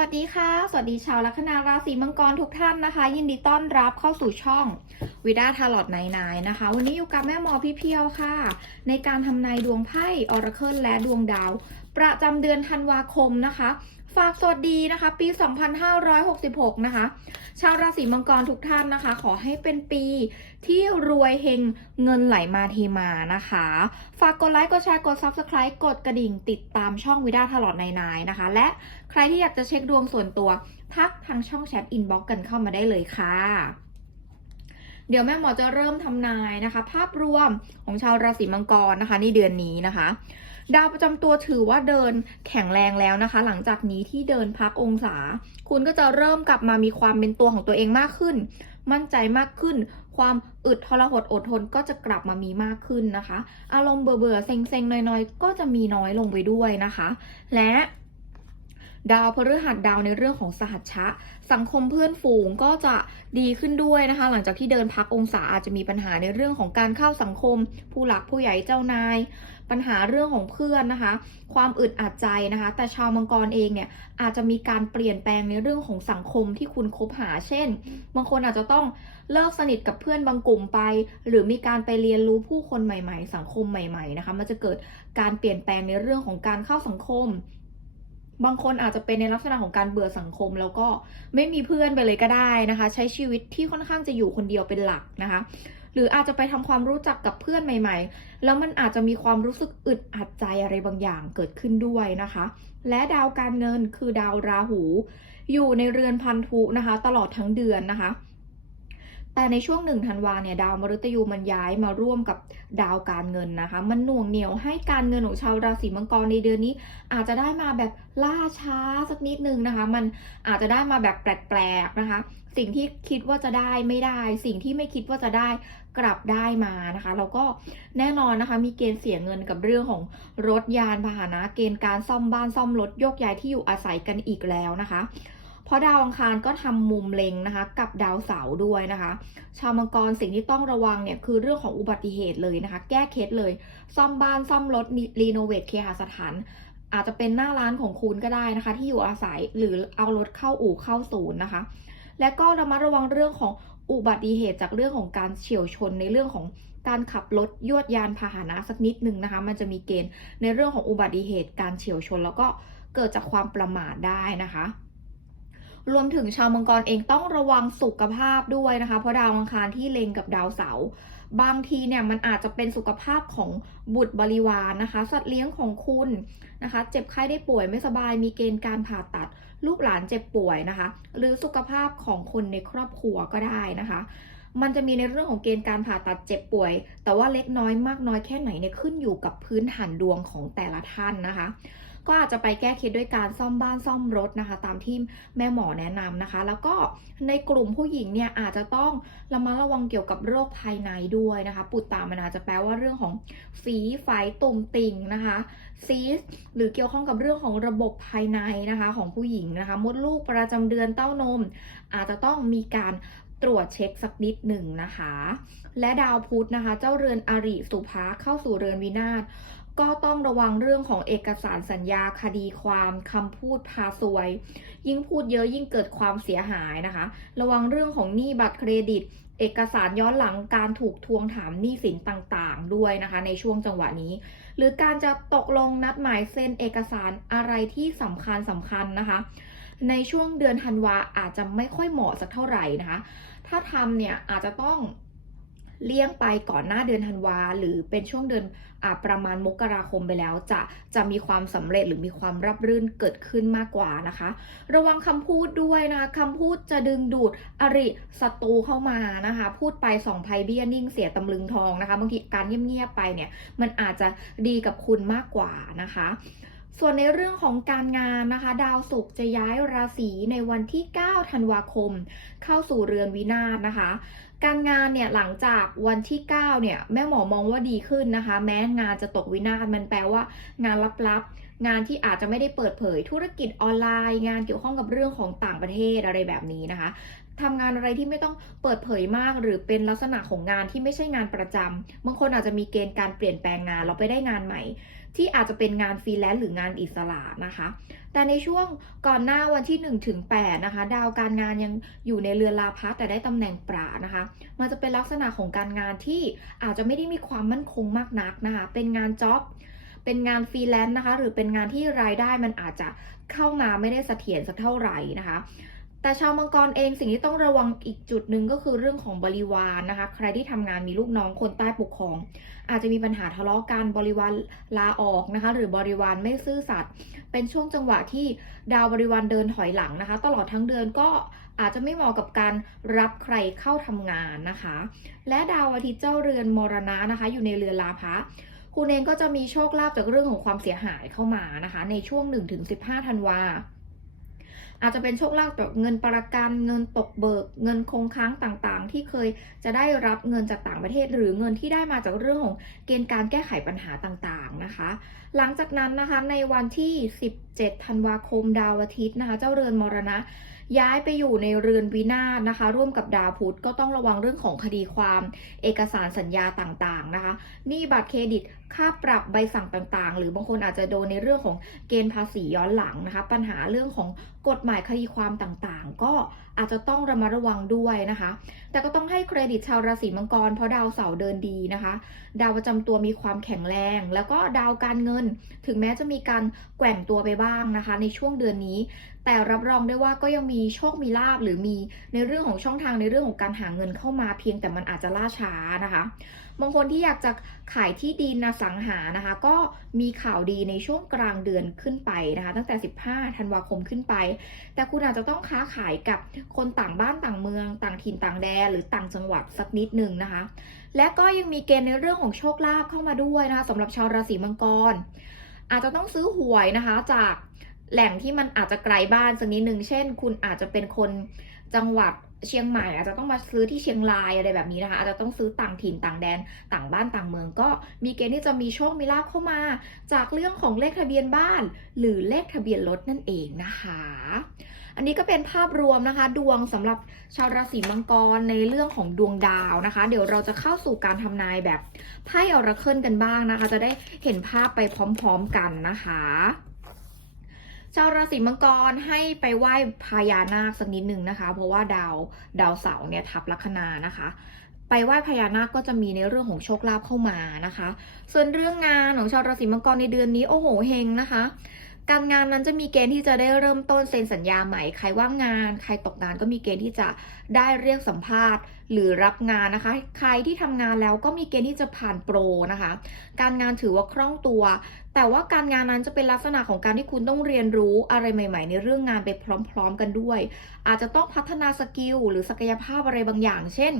วัสดีค่ะ สวัสดีชาวลัคนาราศีมังกรทุกท่านนะคะ ยินดีต้อนรับเข้าสู่ช่องวิดาทาร์ลอดไนนายนะคะ วันนี้อยู่กับแม่หมอพี่เพียวค่ะ ในการทำนายดวงไพ่ออร์เคิลและดวงดาว ประจำเดือนธันวาคมนะคะ ฝากสวัสดีนะคะ ปี 2566 นะคะ ชาวราศีมังกรทุกท่านนะคะ ขอให้เป็นปีที่รวยเฮงเงินไหลมาเทมานะคะ ฝากกดไลค์ กดแชร์ กด Subscribe กดกระดิ่งติดตามช่องวิดาทลอดในนายนะคะ และใครที่อยากจะเช็คดวงส่วนตัว ทักทางช่องแชทอินบ็อกกันเข้ามาได้เลยค่ะเดี๋ยวแม่หมอจะเริ่มทำนายนะคะ ภาพรวมของชาวราศีมังกรนะคะในเดือนนี้นะคะ ดาวประจำตัวถือว่าเดินแข็งแรงแล้วนะคะ หลังจากนี้ที่เดินพักองศา คุณก็จะเริ่มกลับมามีความเป็นตัวของตัวเองมากขึ้น มั่นใจมากขึ้น ความอึดทรหดอดทนก็จะกลับมามีมากขึ้นนะคะ อารมณ์เบื่อเบื่อเซ็งเซ็งๆน้อยๆ ก็จะมีน้อยลงไปด้วยนะคะ และ ดาวพฤหัสดาวในเรื่องของสหัชชะ สังคมเพื่อนฝูงก็จะดีขึ้นด้วยนะคะ หลังจากที่เดินพักองศาอาจจะมีปัญหาในเรื่องของการเข้าสังคม ผู้หลักผู้ใหญ่เจ้านาย ปัญหาเรื่องของเพื่อนนะคะ ความอึดอัดใจนะคะ แต่ชาวมังกรเองเนี่ยอาจจะมีการเปลี่ยนแปลงในเรื่องของสังคมที่คุณคบหา เช่น บางคนอาจจะต้องเลิกสนิทกับเพื่อนบางกลุ่มไป หรือมีการไปเรียนรู้ผู้คนใหม่ ๆ สังคมใหม่ ๆนะคะ มันจะเกิดการเปลี่ยนแปลงในเรื่องของการเข้าสังคม บางคนอาจจะเป็นในลักษณะของการเบื่อสังคม แล้วก็ไม่มีเพื่อนไปเลยก็ได้นะคะ ใช้ชีวิตที่ค่อนข้างจะอยู่คนเดียวเป็นหลักนะคะ หรืออาจจะไปทำความรู้จักกับเพื่อนใหม่ ๆ แล้วมันอาจจะมีความรู้สึกอึดอัดใจอะไรบางอย่างเกิดขึ้นด้วยนะคะ และดาวการเงินคือดาวราหู อยู่ในเรือนพันธุนะคะ ตลอดทั้งเดือนนะคะ แต่ในช่วงหนึ่งธันวาเนี่ยดาวมฤตยูมันย้ายมาร่วมกับดาวการเงินนะคะ มันหน่วงเหนียวให้การเงินของชาวราศีมังกรในเดือนนี้ อาจจะได้มาแบบล่าช้าสักนิดนึงนะคะ มันอาจจะได้มาแบบแปลกๆนะคะ สิ่งที่คิดว่าจะได้ไม่ได้ สิ่งที่ไม่คิดว่าจะได้กลับได้มานะคะแล้วก็แน่นอนนะคะ มีเกณฑ์เสียเงินกับเรื่องของรถยานพาหนะเกณฑ์การซ่อมบ้านซ่อมรถโยกย้ายที่อยู่อาศัยกันอีกแล้วนะคะ เพราะดาวอังคารก็ทำมุมเล็งนะคะ กับดาวเสาร์ด้วยนะคะ ชาวมังกรสิ่งที่ต้องระวังเนี่ยคือเรื่องของอุบัติเหตุเลยนะคะ แก้เคล็ดเลย ซ่อมบ้านซ่อมรถรีโนเวทเคหสถาน อาจจะเป็นหน้าร้านของคุณก็ได้นะคะ ที่อยู่อาศัยหรือเอารถเข้าอู่เข้าศูนย์นะคะ และก็ระมัดระวังเรื่องของอุบัติเหตุจากเรื่องของการเฉียวชนในเรื่องของการขับรถยวดยานพาหนะสักนิดหนึ่งนะคะ มันจะมีเกณฑ์ในเรื่องของอุบัติเหตุการเฉียวชน แล้วก็เกิดจากความประมาทได้นะคะ รวมถึงชาวมังกรเองต้องระวังสุขภาพด้วยนะคะ เพราะดาวอังคารที่เล็งกับดาวเสาร์บางทีเนี่ยมันอาจจะเป็นสุขภาพของบุตรบริวารนะคะ สัตว์เลี้ยงของคุณนะคะ เจ็บไข้ได้ป่วยไม่สบายมีเกณฑ์การผ่าตัด ลูกหลานเจ็บป่วยนะคะ หรือสุขภาพของคนในครอบครัวก็ได้นะคะมันจะมีในเรื่องของเกณฑ์การผ่าตัดเจ็บป่วย แต่ว่าเล็กน้อยมากน้อยแค่ไหนเนี่ยขึ้นอยู่กับพื้นฐานดวงของแต่ละท่านนะคะ ก็อาจจะไปแก้เคล็ดด้วยการซ่อมบ้านซ่อมรถนะคะ ตามที่แม่หมอแนะนำนะคะ แล้วก็ในกลุ่มผู้หญิงเนี่ยอาจจะต้องระมัดระวังเกี่ยวกับโรคภายในด้วยนะคะ ปุตตามันอาจจะแปลว่าเรื่องของฝีไฝตุ่มติ่งนะคะซีสหรือเกี่ยวข้องกับเรื่องของระบบภายในนะคะ ของผู้หญิงนะคะ มดลูกประจำเดือนเต้านม อาจจะต้องมีการตรวจเช็คสักนิดหนึ่งนะคะและดาวพุธนะคะ เจ้าเรือนอริสุภาเข้าสู่เรือนวินาศ ก็ต้องระวังเรื่องของเอกสารสัญญาคดีความคำพูดพาซวย ยิ่งพูดเยอะยิ่งเกิดความเสียหายนะคะ ระวังเรื่องของหนี้บัตรเครดิต เอกสารย้อนหลังการถูกทวงถามหนี้สินต่างๆ ด้วยนะคะ ในช่วงจังหวะนี้ หรือการจะตกลงนัดหมายเซ็นเอกสารอะไรที่สำคัญสำคัญนะคะ ในช่วงเดือนธันวาอาจจะไม่ค่อยเหมาะสักเท่าไหร่นะคะ ถ้าทำเนี่ยอาจจะต้อง เลี่ยงไปก่อนหน้าเดือนธันวาหรือเป็นช่วงเดือนอประมาณมกราคมไปแล้ว จะจะมีความสำเร็จหรือมีความรับรื่นเกิดขึ้นมากกว่านะคะ ระวังคำพูดด้วยนะคะคำพูดจะดึงดูดอริศัตรูเข้ามานะคะ พูดไปสองไพ่เบี้ยนิ่งเสียตำลึงทองนะคะบางทีการเงียบๆไปเนี่ยมันอาจจะดีกับคุณมากกว่านะคะ ส่วนในเรื่องของการงานนะคะ ดาวศุกร์จะย้ายราศีในวันที่ 9 ธันวาคม เข้าสู่เรือนวินาศนะคะ การงานเนี่ยหลังจากวันที่ 9 เนี่ยแม่หมอมองว่าดีขึ้นนะคะ แม้งานจะตกวินาศมันแปลว่า งานลับๆ งานที่อาจจะไม่ได้เปิดเผย ธุรกิจออนไลน์ งานเกี่ยวข้องกับเรื่องของต่างประเทศอะไรแบบนี้นะคะทำงานอะไรที่ไม่ต้องเปิดเผยมาก หรือเป็นลักษณะของงานที่ไม่ใช่งานประจำบางคนอาจจะมีเกณฑ์การเปลี่ยนแปลงงานเราไปได้งานใหม่ ที่อาจจะเป็นงานฟรีแลนซ์หรืองานอิสระนะคะ แต่ในช่วงก่อนหน้าวันที่1ถึง8นะคะ ดาวการงานยังอยู่ในเรือนลาพัสแต่ได้ตำแหน่งปรานะคะ มันจะเป็นลักษณะของการงานที่อาจจะไม่ได้มีความมั่นคงมากนักนะคะ เป็นงานจ็อบเป็นงานฟรีแลนซ์นะคะ หรือเป็นงานที่รายได้มันอาจจะเข้ามาไม่ได้เสถียรสักเท่าไหร่นะคะ แต่ชาวมังกรเองสิ่งที่ต้องระวังอีกจุดหนึ่งก็คือเรื่องของบริวารนะคะ ใครที่ทำงานมีลูกน้องคนใต้ปกครอง อาจจะมีปัญหาทะเลาะกันบริวารลาออกนะคะ หรือบริวารไม่ซื่อสัตย์เป็นช่วงจังหวะที่ดาวบริวารเดินถอยหลังนะคะ ตลอดทั้งเดือนก็อาจจะไม่เหมาะกับการรับใครเข้าทำงานนะคะ และดาวอาทิตย์เจ้าเรือนมรณะนะคะ อยู่ในเรือนลาภะคุณเองก็จะมีโชคลาภจากเรื่องของความเสียหายเข้ามานะคะ ในช่วง 1-15ธันวา อาจจะเป็นโชคลาภจากเงินประกันเงินตกเบิก เงินคงค้างต่างๆ ที่เคยจะได้รับเงินจากต่างประเทศ หรือเงินที่ได้มาจากเรื่องของเกณฑ์การแก้ไขปัญหาต่างๆนะคะ หลังจากนั้นนะคะในวันที่ 17 ธันวาคมดาวอาทิตย์นะคะ เจ้าเรือนมรณะ ย้ายไปอยู่ในเรือนวินาศนะคะ ร่วมกับดาวพุธก็ต้องระวังเรื่องของคดีความ เอกสารสัญญาต่างๆนะคะหนี้บัตรเครดิตค่าปรับใบสั่งต่างๆ หรือบางคนอาจจะโดนในเรื่องของเกณฑ์ภาษีย้อนหลังนะคะ ปัญหาเรื่องของกฎหมายคดีความต่างๆ ก็อาจจะต้องระมัดระวังด้วยนะคะ แต่ก็ต้องให้เครดิตชาวราศีมังกรเพราะดาวเสาร์เดินดีนะคะ ดาวประจำตัวมีความแข็งแรง แล้วก็ดาวการเงิน ถึงแม้จะมีการแกว่งตัวไปบ้างนะคะ ในช่วงเดือนนี้ แต่รับรองได้ว่าก็ยังมีโชคมีลาบหรือมีในเรื่องของช่องทางในเรื่องของการหาเงินเข้ามาเพียงแต่มันอาจจะล่าช้านะคะบางคนที่อยากจะขายที่ดินอสังหานะคะ ก็มีข่าวดีในช่วงกลางเดือนขึ้นไปนะคะ ตั้งแต่ 15 ธันวาคมขึ้นไป แต่คุณอาจจะต้องค้าขายกับคนต่างบ้านต่างเมือง ต่างถิ่นต่างแดนหรือต่างจังหวัดสักนิดหนึ่งนะคะ และก็ยังมีเกณฑ์ในเรื่องของโชคลาภเข้ามาด้วยนะคะสำหรับชาวราศีมังกร อาจจะต้องซื้อหวยนะคะจาก แหล่งที่มันอาจจะไกลบ้านสักนิดหนึ่งเช่น คุณอาจจะเป็นคนจังหวัดเชียงใหม่อาจจะต้องมาซื้อที่เชียงรายอะไรแบบนี้นะคะอาจจะต้องซื้อต่างถิ่นต่างแดนต่างบ้านต่างเมือง ก็มีเกณฑ์ที่จะมีโชคมีลาภเข้ามา จากเรื่องของเลขทะเบียนบ้าน หรือเลขทะเบียนรถนั่นเองนะคะ อันนี้ก็เป็นภาพรวมนะคะ ดวงสำหรับชาวราศีมังกรในเรื่องของดวงดาวนะคะ เดี๋ยวเราจะเข้าสู่การทำนายแบบไพ่ออราเคิลกันบ้างนะคะ จะได้เห็นภาพไปพร้อม ๆกันนะคะ ชาวราศีมังกรให้ไปไหว้พญานาคสักนิดหนึ่งนะคะ เพราะว่าดาวดาวเสาร์เนี่ยทับลัคนานะคะ ไปไหว้พญานาคก็จะมีในเรื่องของโชคลาภเข้ามานะคะ ส่วนเรื่องงานของชาวราศีมังกรในเดือนนี้โอ้โหเฮงนะคะการงานนั้นจะมีเกณฑ์ที่จะได้เริ่มต้นเซ็นสัญญาใหม่ ใครว่างงาน ใครตกงานก็มีเกณฑ์ที่จะได้เรียกสัมภาษณ์ หรือรับงานนะคะ ใครที่ทำงานแล้วก็มีเกณฑ์ที่จะผ่านโปรนะคะ การงานถือว่าคล่องตัว แต่ว่าการงานนั้นจะเป็นลักษณะของการที่คุณต้องเรียนรู้อะไรใหม่ ๆ ในเรื่องงานไปพร้อม ๆ กันด้วย อาจจะต้องพัฒนาสกิลหรือศักยภาพอะไรบางอย่าง เช่น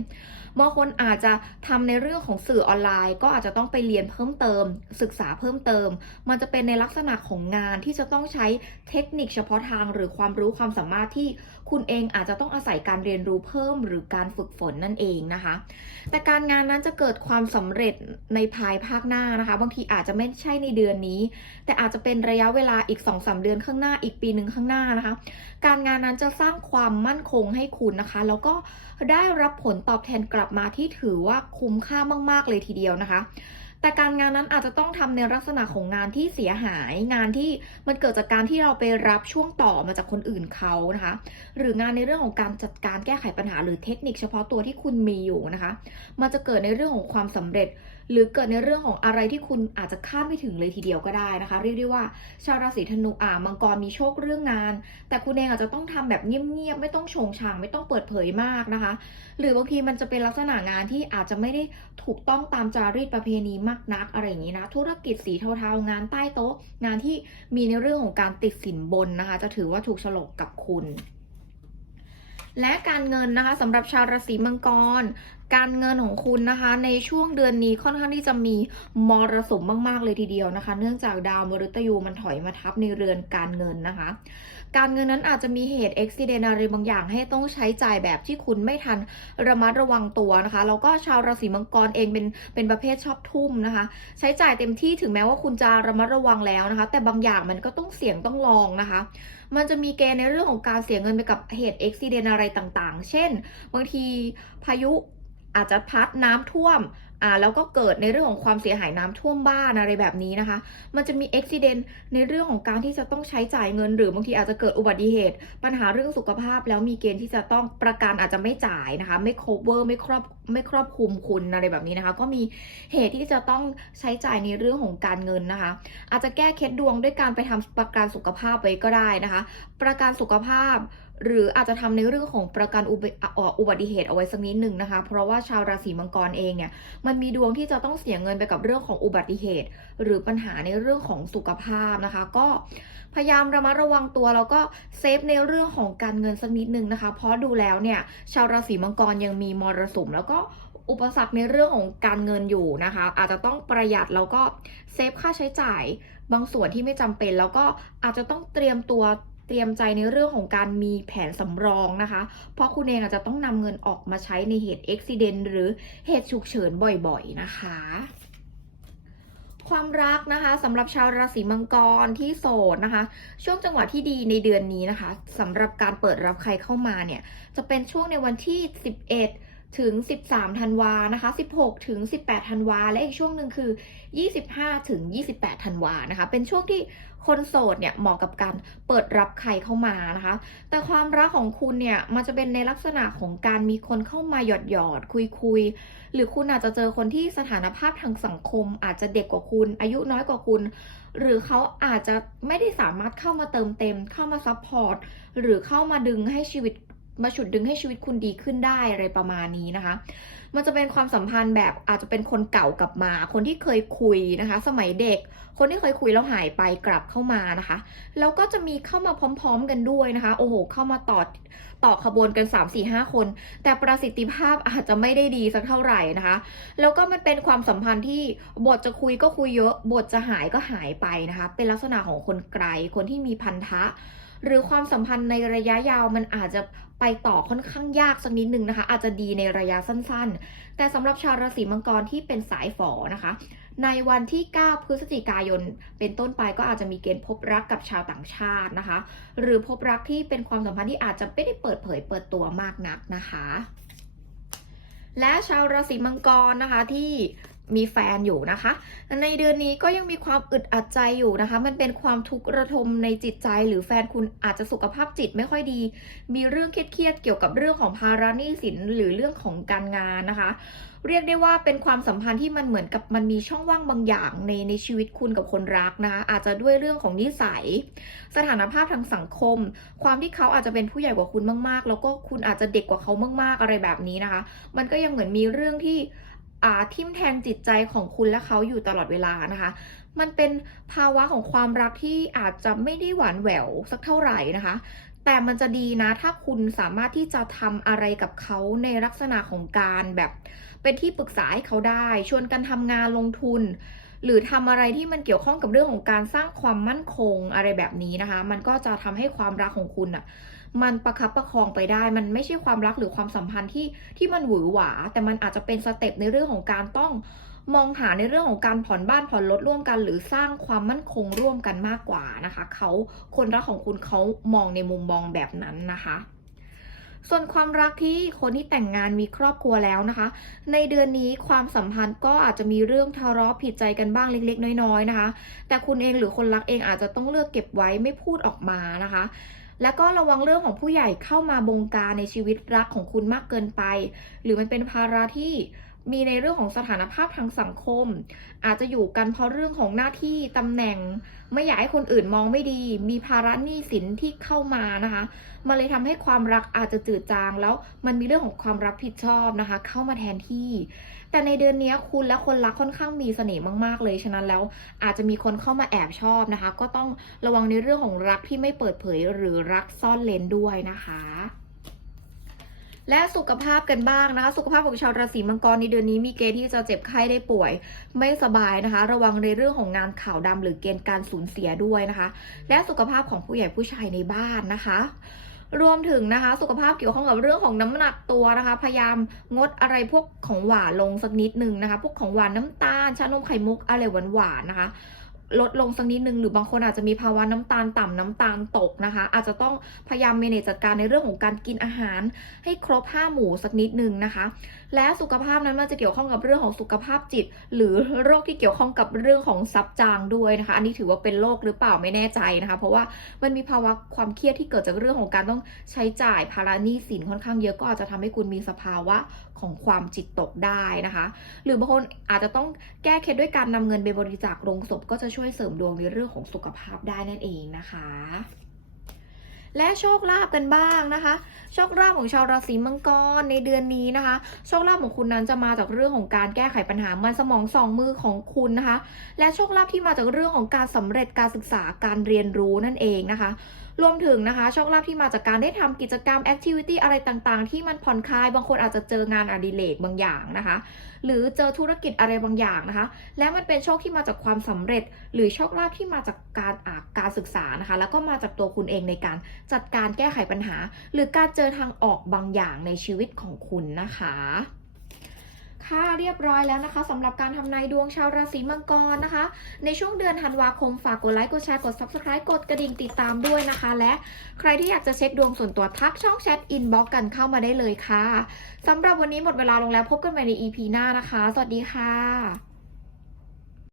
บางคนอาจจะทำในเรื่องของสื่อออนไลน์ ก็อาจจะต้องไปเรียนเพิ่มเติม ศึกษาเพิ่มเติม มันจะเป็นในลักษณะของงานที่จะต้องใช้เทคนิคเฉพาะทางหรือความรู้ความสามารถที่ คุณเองอาจจะต้องอาศัยการเรียนรู้เพิ่มหรือการฝึกฝนนั่นเองนะคะ แต่การงานนั้นจะเกิดความสำเร็จในภายภาคหน้านะคะ บางทีอาจจะไม่ใช่ในเดือนนี้ แต่อาจจะเป็นระยะเวลาอีก2-3เดือนข้างหน้าอีกปีหนึ่งข้างหน้านะคะ การงานนั้นจะสร้างความมั่นคงให้คุณนะคะ แล้วก็ได้รับผลตอบแทนกลับมาที่ถือว่าคุ้มค่ามาก ๆ เลยทีเดียวนะคะ แต่การงานนั้นอาจจะต้องทำในลักษณะของงานที่เสียหาย งานที่มันเกิดจากการที่เราไปรับช่วงต่อมาจากคนอื่นเขานะคะ หรืองานในเรื่องของการจัดการแก้ไขปัญหาหรือเทคนิคเฉพาะตัวที่คุณมีอยู่นะคะ มันจะเกิดในเรื่องของความสำเร็จ หรือเกิดในเรื่องของอะไรที่คุณอาจจะคาดไม่ถึงเลยทีเดียวก็ได้นะคะ เรียกได้ว่า ชาวราศีธนูอ่ามังกรมีโชคเรื่องงาน แต่คุณเองอาจจะต้องทำแบบเงียบๆไม่ต้องโชงชางไม่ต้องเปิดเผยมากนะคะ หรือบางทีมันจะเป็นลักษณะงานที่อาจจะไม่ได้ถูกต้องตามจารีตประเพณีมากนักอะไรอย่างนี้นะธุรกิจสีเทาๆงานใต้โต๊ะ งานที่มีในเรื่องของการติดสินบนนะคะ จะถือว่าถูกฉลกกับคุณ และการเงินนะคะสำหรับชาวราศีมังกร การเงินของคุณนะคะ ในช่วงเดือนนี้ค่อนข้างที่จะมีมรสุมมากๆเลยทีเดียวนะคะ เนื่องจากดาวมฤตยูมันถอยมาทับในเรือนการเงินนะคะ การเงินนั้นอาจจะมีเหตุอุบิเหตุอะไรบางอย่างให้ต้องใช้จ่ายแบบที่คุณไม่ทันระมัดระวังตัวนะคะ แล้วก็ชาวราศีมังกรเองเป็นเป็นประเภทชอบทุ่มนะคะ ใช้จ่ายเต็มที่ถึงแม้ว่าคุณจะระมัดระวังแล้วนะคะ แต่บางอย่างมันก็ต้องเสี่ยงต้องลองนะคะ มันจะมีเกณฑ์ในเรื่องของการเสียเงินไปกับเหตุอุบิเหตุอะไรต่างๆ เช่น บางทีพายุอาจจะพัดน้ำท่วม อ่าแล้วก็เกิดในเรื่องของความเสียหายน้ำท่วมบ้านอะไรแบบนี้นะคะ มันจะมีอุบิเหตุในเรื่องของการที่จะต้องใช้จ่ายเงิน หรือบางทีอาจจะเกิดอุบัติเหตุ ปัญหาเรื่องสุขภาพ แล้วมีเกณฑ์ที่จะต้องประกันอาจจะไม่จ่ายนะคะ ไม่ cover ไม่ครอบไม่ครอบคลุมคุณอะไรแบบนี้นะคะ ก็มีเหตุที่จะต้องใช้จ่ายในเรื่องของการเงินนะคะ อาจจะแก้เคล็ดดวงด้วยการไปทำประกันสุขภาพไว้ก็ได้นะคะ ประกันสุขภาพ หรืออาจจะทำในเรื่องของประกันอุบัติเหตุเอาไว้สักนิดหนึ่งนะคะ เพราะว่าชาวราศีมังกรเองเนี่ยมันมีดวงที่จะต้องเสียเงินไปกับเรื่องของอุบัติเหตุ หรือปัญหาในเรื่องของสุขภาพนะคะ ก็พยายามระมัดระวังตัวแล้วก็เซฟในเรื่องของการเงินสักนิดหนึ่งนะคะ เพราะดูแล้วเนี่ยชาวราศีมังกรยังมีมรสุมแล้วก็อุปสรรคในเรื่องของการเงินอยู่นะคะ อาจจะต้องประหยัดแล้วก็เซฟค่าใช้จ่ายบางส่วนที่ไม่จำเป็น แล้วก็อาจจะต้องเตรียมตัว เตรียมใจในเรื่องของการมีแผนสำรองนะคะ เพราะคุณเองอาจจะต้องนำเงินออกมาใช้ในเหตุอุบิเหตุหรือเหตุฉุกเฉินบ่อยๆนะคะความรักนะคะสำหรับชาวราศีมังกรที่โสดนะคะ ช่วงจังหวะที่ดีในเดือนนี้นะคะสำหรับการเปิดรับใครเข้ามาเนี่ย จะเป็นช่วงในวันที่ 11 ถึง 13 ธันวานะคะ 16 ถึง 18 ธันวา และอีกช่วงหนึ่งคือ 25 ถึง 28 ธันวานะคะ เป็นช่วงที่คนโสดเนี่ยเหมาะกับการเปิดรับใครเข้ามานะคะ แต่ความรักของคุณเนี่ยมันจะเป็นในลักษณะของการมีคนเข้ามาหยอดหยอดคุยคุยหรือคุณอาจจะเจอคนที่สถานภาพทางสังคม อาจจะเด็กกว่าคุณ อายุน้อยกว่าคุณ หรือเขาอาจจะไม่ได้สามารถเข้ามาเติมเต็ม เข้ามาซัพพอร์ตหรือเข้ามาดึงให้ชีวิต มาฉุดดึงให้ชีวิตคุณดีขึ้นได้อะไรประมาณนี้นะคะ มันจะเป็นความสัมพันธ์แบบอาจจะเป็นคนเก่ากลับมา คนที่เคยคุยนะคะ สมัยเด็ก คนที่เคยคุยแล้วหายไปกลับเข้ามานะคะ แล้วก็จะมีเข้ามาพร้อม ๆ กันด้วยนะคะ โอ้โห เข้ามาต่อต่อขบวนกัน 3 4 5 คน แต่ประสิทธิภาพอาจจะไม่ได้ดีสักเท่าไหร่นะคะ แล้วก็มันเป็นความสัมพันธ์ที่บทจะคุยก็คุยเยอะ บทจะหายก็หายไปนะคะ เป็นลักษณะของคนไกล คนที่มีพันธะหรือความสัมพันธ์ในระยะยาวมันอาจจะ ไปต่อค่อนข้างยากสักนิดนึงนะคะ อาจจะดีในระยะสั้นๆ แต่สำหรับชาวราศีมังกรที่เป็นสายฝอนะคะ ในวันที่ 9 พฤศจิกายน เป็นต้นไปก็อาจจะมีเกณฑ์พบรักกับชาวต่างชาตินะคะ หรือพบรักที่เป็นความสัมพันธ์ที่อาจจะไม่ได้เปิดเผยเปิดตัวมากนักนะคะ และชาวราศีมังกรนะคะที่ มีแฟนอยู่นะคะ ในเดือนนี้ก็ยังมีความอึดอัดใจอยู่นะคะ มันเป็นความทุกข์ระทมในจิตใจ หรือแฟนคุณอาจจะสุขภาพจิตไม่ค่อยดี มีเรื่องเครียดๆเกี่ยวกับเรื่องของภาระหนี้สินหรือเรื่องของการงานนะคะ เรียกได้ว่าเป็นความสัมพันธ์ที่มันเหมือนกับมันมีช่องว่างบางอย่างในในชีวิตคุณกับคนรักนะคะ อาจจะด้วยเรื่องของนิสัย สถานภาพทางสังคม ความที่เขาอาจจะเป็นผู้ใหญ่กว่าคุณมาก ๆ แล้วก็คุณอาจจะเด็กกว่าเขามาก ๆอะไรแบบนี้นะคะ มันก็ยังเหมือนมีเรื่องที่ ทิ่มแทงจิตใจของคุณและเขาอยู่ตลอดเวลานะคะ มันเป็นภาวะของความรักที่อาจจะไม่ได้หวานแหววสักเท่าไหร่นะคะ แต่มันจะดีนะถ้าคุณสามารถที่จะทำอะไรกับเขาในลักษณะของการแบบ เป็นที่ปรึกษาให้เขาได้ ชวนกันทำงานลงทุน หรือทำอะไรที่มันเกี่ยวข้องกับเรื่องของการสร้างความมั่นคงอะไรแบบนี้นะคะ มันก็จะทำให้ความรักของคุณอะ มันประคับประคองไปได้ มันไม่ใช่ความรักหรือความสัมพันธ์ที่ที่มันหวือหวา แต่มันอาจจะเป็นสเต็ปในเรื่องของการต้องมองหาในเรื่องของการผ่อนบ้านผ่อนรถร่วมกัน หรือสร้างความมั่นคงร่วมกันมากกว่านะคะเขาคนรักของคุณเขามองในมุมมองแบบนั้นนะคะ ส่วนความรักที่คนที่แต่งงานมีครอบครัวแล้วนะคะ ในเดือนนี้ความสัมพันธ์ก็อาจจะมีเรื่องทะเลาะผิดใจกันบ้างเล็ก ๆ น้อยๆนะคะ แต่คุณเองหรือคนรักเองอาจจะต้องเลือกเก็บไว้ไม่พูดออกมานะคะ แล้วก็ระวังเรื่องของผู้ใหญ่เข้ามาบงการในชีวิตรักของคุณมากเกินไป หรือมันเป็นภาระที่มีในเรื่องของสถานภาพทางสังคม อาจจะอยู่กันเพราะเรื่องของหน้าที่ตำแหน่ง ไม่อยากให้คนอื่นมองไม่ดี มีภาระหนี้สินที่เข้ามานะคะมันเลยทำให้ความรักอาจจะจืดจาง แล้วมันมีเรื่องของความรับผิดชอบนะคะ เข้ามาแทนที่ แต่ในเดือนนี้คุณและคนรักค่อนข้างมีเสน่ห์มากๆ เลยฉะนั้นแล้วอาจจะมีคนเข้ามาแอบชอบนะคะ ก็ต้องระวังในเรื่องของรักที่ไม่เปิดเผยหรือรักซ่อนเลนด้วยนะคะและสุขภาพกันบ้างนะคะ สุขภาพของชาวราศีมังกรในเดือนนี้มีเกณฑ์ที่จะเจ็บไข้ได้ป่วย ไม่สบายนะคะ ระวังในเรื่องของงานข่าวดำหรือเกณฑ์การสูญเสียด้วยนะคะ และสุขภาพของผู้ใหญ่ผู้ชายในบ้านนะคะ รวมถึงนะคะ สุขภาพเกี่ยวข้องกับเรื่องของน้ำหนักตัวนะคะ พยายามงดอะไรพวกของหวานลงสักนิดหนึ่งนะคะ พวกของหวานน้ำตาลชานมไข่มุกอะไรหวานๆนะคะ ลดลงสักนิดนึงหรือบางคนอาจจะมีภาวะน้ำตาลต่ำน้ำตาลตกนะคะ อาจจะต้องพยายามเมเนจจัดการในเรื่องของการกินอาหาร ให้ครบ5หมู่สักนิดนึงนะคะ และสุขภาพนั้นมันจะเกี่ยวข้องกับเรื่องของสุขภาพจิต หรือโรคที่เกี่ยวข้องกับเรื่องของซับจางด้วยนะคะ อันนี้ถือว่าเป็นโรคหรือเปล่าไม่แน่ใจนะคะ เพราะว่ามันมีภาวะความเครียดที่เกิดจากเรื่องของการต้องใช้จ่ายภาระหนี้สินค่อนข้างเยอะก็อาจจะทำให้คุณมีสภาวะของความจิตตกได้นะคะ หรือบางคนอาจจะต้องแก้เคล็ดด้วยการนำเงินไปบริจาคโรงศพก็จะช่วยเสริมดวงในเรื่องของสุขภาพได้นั่นเองนะคะ และโชคลาภกันบ้างนะคะ โชคลาภของชาวราศีมังกรในเดือนนี้นะคะ โชคลาภของคุณนั้นจะมาจากเรื่องของการแก้ไขปัญหามันสมองสองมือของคุณนะคะ และโชคลาภที่มาจากเรื่องของการสำเร็จการศึกษาการเรียนรู้นั่นเองนะคะ รวมถึงนะคะโชคลาภที่มาจากการได้ทำกิจกรรมแอคทิวิตี้อะไรต่างๆ ที่มันผ่อนคลายบางคนอาจจะเจองานอดิเรกบางอย่างนะคะ หรือเจอธุรกิจอะไรบางอย่างนะคะ และมันเป็นโชคที่มาจากความสำเร็จ หรือโชคลาภที่มาจากการอ่าการศึกษานะคะ แล้วก็มาจากตัวคุณเองในการจัดการแก้ไขปัญหา หรือการเจอทางออกบางอย่างในชีวิตของคุณนะคะ ค่ะเรียบร้อยแล้วนะคะสำหรับการทำนายดวงชาวราศีมังกรนะคะ ในช่วงเดือนธันวาคมฝากกดไลค์กดแชร์กด subscribe กดกระดิ่งติดตามด้วยนะคะ และใครที่อยากจะเช็คดวงส่วนตัวทักช่องแชทอินบ็อกกันเข้ามาได้เลยค่ะสำหรับวันนี้หมดเวลาลงแล้วพบกันใหม่ใน EP หน้านะคะ สวัสดีค่ะ